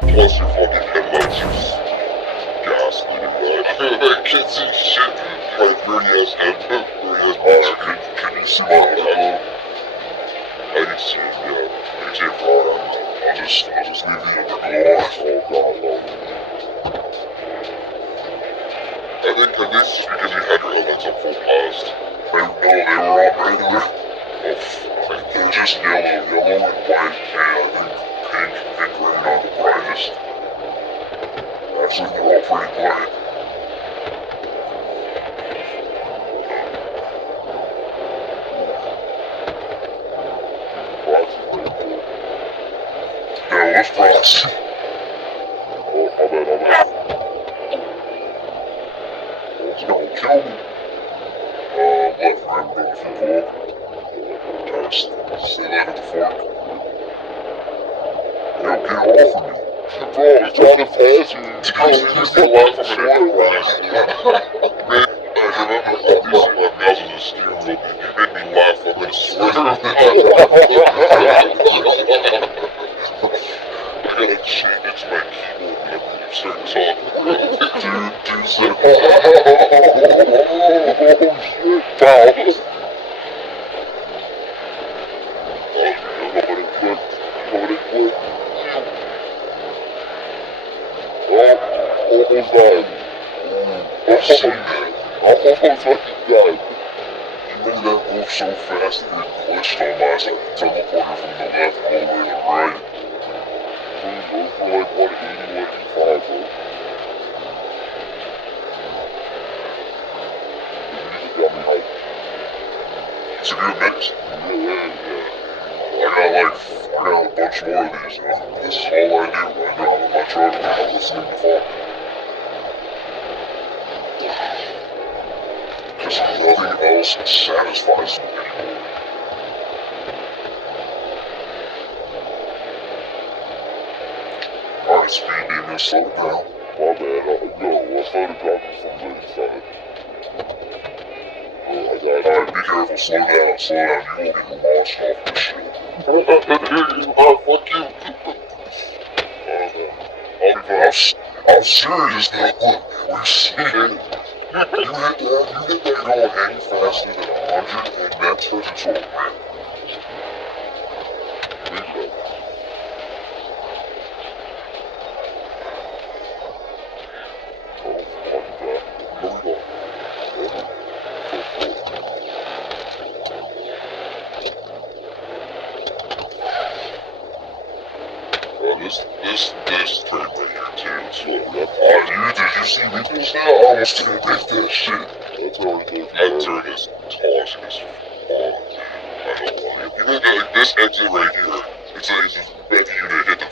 Plus your fucking headlights are ghastly, but I can't see shit. You got a dirty ass head, dirty ass picture. Can you see my head? I can see it, yeah. I can see it far out. I'll just leave the underglow on. Oh god, love. I think this is because you had your headlights on full blast. They were on regular. Oh fuck. They're just yellow and white, and I think pink and green are the brightest. Actually, they're all pretty bright. Yeah, let's cross. Oh, my bad. It's gonna kill me. Left ram go if you pull up. Stay back at the fork. Yo, get off of me. Bro, I'm trying to pass you. You still laugh at me. Man, I remember all these left mouses and steering wheel. You make me laugh. I'm gonna swear. I gotta change it to my keyboard whenever you start talking. Dude said, oh shit, wow. Almost died. I've seen that. Almost fucking died. You made that move so fast that you glitched on my side. Teleported from the left all the way to the right. Go for like 180, 185, bro. The music got me hyped. It's a good mix. Yeah. I got a bunch more of these now. This is all I do right now in my truck when I'm listening to fuck. Because nothing else satisfies me anymore. Alright, speed demon, slow down. My bad, I started driving from the inside. Alright, be careful, slow down. You won't get launched off this shit. Fuck you. I'll be fine. I'm serious now, look, we're seeing it. You hit that girl hang faster than 100 and that turns into a win. Leave it up. Oh, fuck that. Move on. This thing right here too, so did you see me just now? I almost didn't make that shit. That turn is tossing as fuck. I don't want it. You look at like this exit right here, it's begging you to hit the